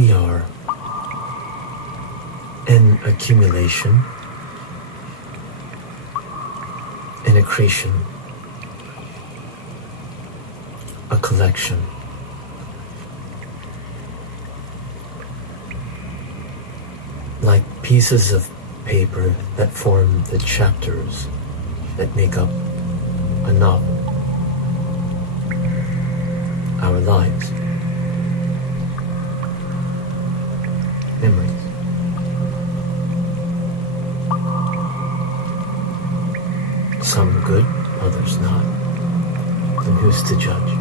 we are an accumulation, an accretion, a collection. Like pieces of paper that form the chapters that make up a novel, our lives, memories. Some good, others not. Then who's to judge?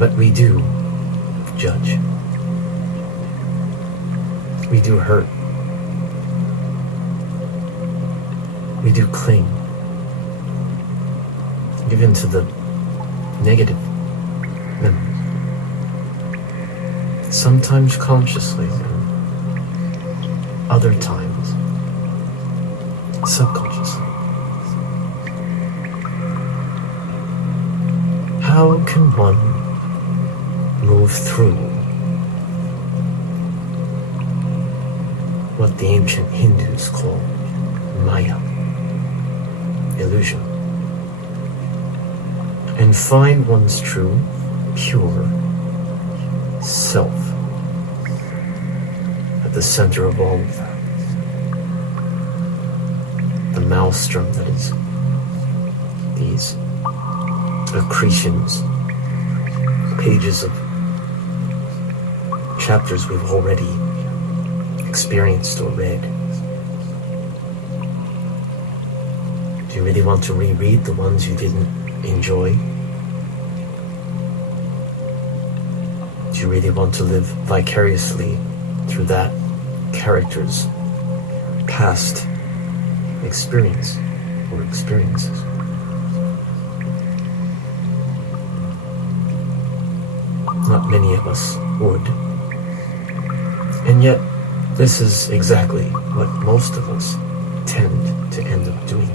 But we do judge. We do hurt. We do cling. Give in to the negative memories. Sometimes consciously, and other times subconsciously. How can one move through what the ancient Hindus call Maya, illusion, and find one's true, pure self at the center of all of that? The maelstrom that is these accretions, pages of chapters we've already experienced or read. Do you really want to reread the ones you didn't enjoy? Do you really want to live vicariously through that character's past experience or experiences? Not many of us would. And yet, this is exactly what most of us tend to end up doing.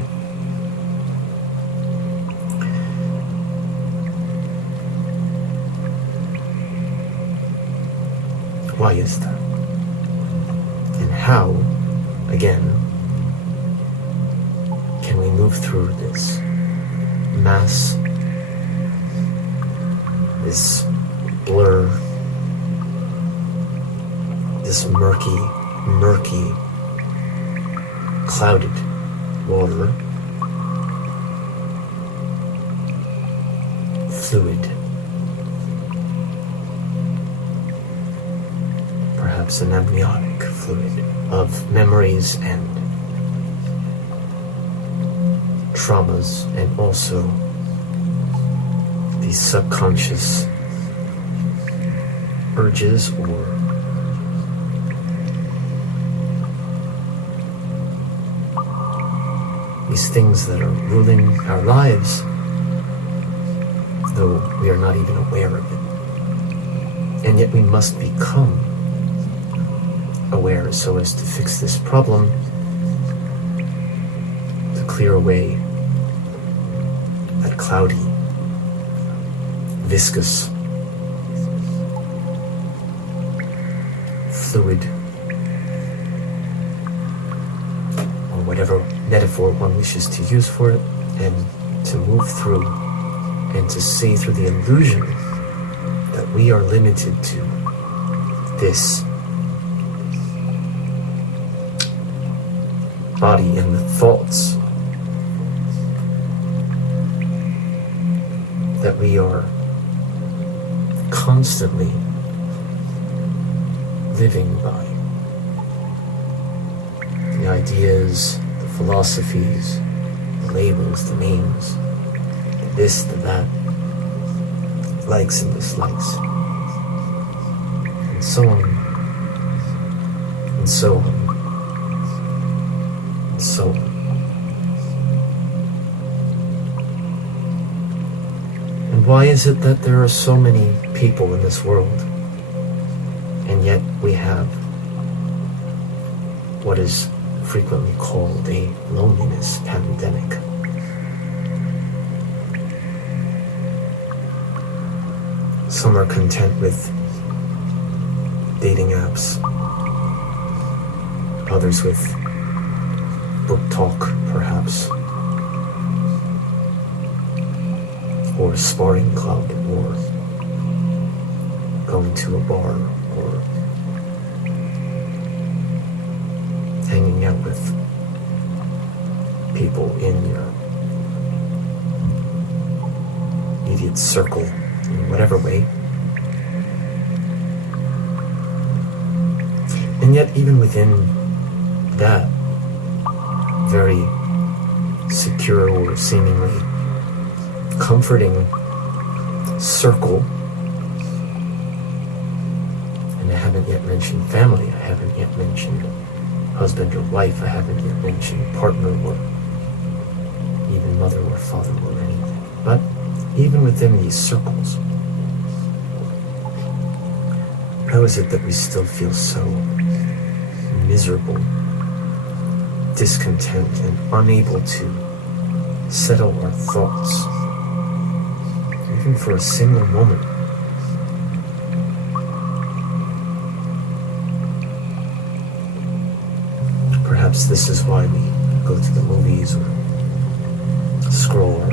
Why is that? And how, again, can we move through this mass, this blur, this murky, clouded water, fluid, perhaps an amniotic fluid of memories and traumas, and also these subconscious urges or these things that are ruling our lives, though we are not even aware of it. And yet we must become aware so as to fix this problem, to clear away that cloudy, viscous, fluid, or whatever metaphor one wishes to use for it, and to move through and to see through the illusion that we are limited to this body and the thoughts that we are constantly living by. The ideas, the philosophies, the labels, the names, the this, the that, likes and dislikes, and so on, and so on, and so on. And why is it that there are so many people in this world, and yet we have what is frequently called a loneliness pandemic? Some are content with dating apps, others with book talk, perhaps, or a sparring club, or going to a bar, or hanging out with people in your immediate circle, in whatever way. And yet, even within that very secure or seemingly comforting circle, and I haven't yet mentioned family, I haven't yet mentioned husband or wife, I haven't yet mentioned partner or even mother or father or anything. But even within these circles, how is it that we still feel so miserable, discontent, and unable to settle our thoughts, even for a single moment? Perhaps this is why we go to the movies or scroll our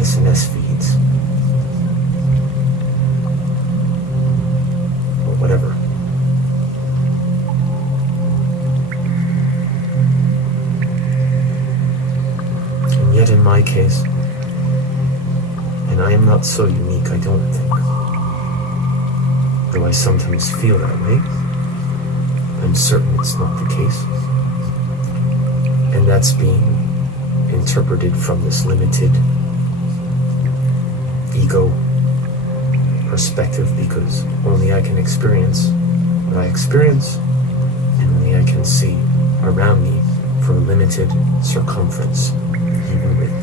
SNS feeds, or whatever. And yet in my case, and I am not so unique, I don't think, though I sometimes feel that way, I'm certain it's not the case. And that's being interpreted from this limited ego perspective, because only I can experience what I experience, and only I can see around me from a limited circumference, even with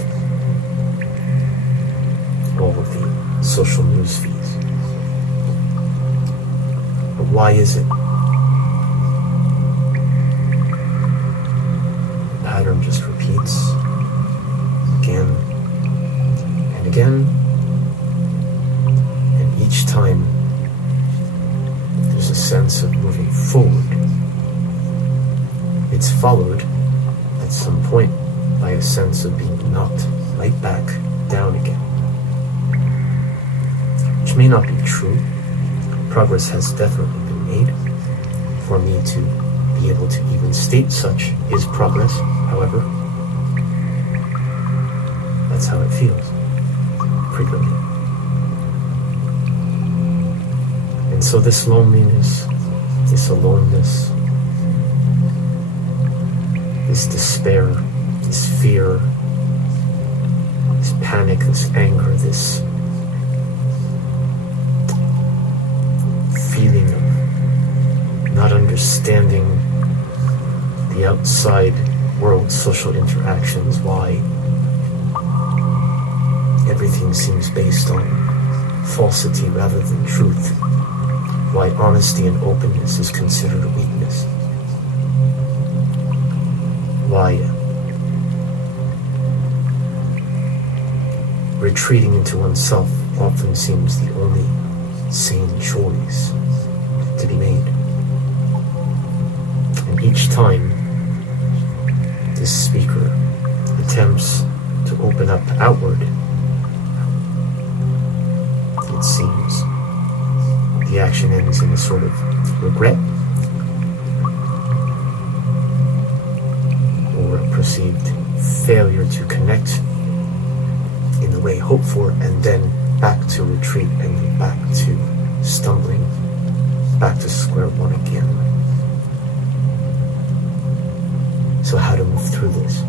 all of the social news feeds. But why is it? The pattern just repeats again and again. Each time, there's a sense of moving forward. It's followed, at some point, by a sense of being knocked right back down again. Which may not be true. Progress has definitely been made. For me to be able to even state such is progress, however. That's how it feels, frequently. And so this loneliness, this aloneness, this despair, this fear, this panic, this anger, this feeling of not understanding the outside world, social interactions, why everything seems based on falsity rather than truth, why honesty and openness is considered a weakness, why retreating into oneself often seems the only sane choice to be made. And each time this speaker attempts to open up outward, it seems the action ends in a sort of regret or a perceived failure to connect in the way hoped for, and then back to retreat, and then back to stumbling, back to square one again. So how to move through this?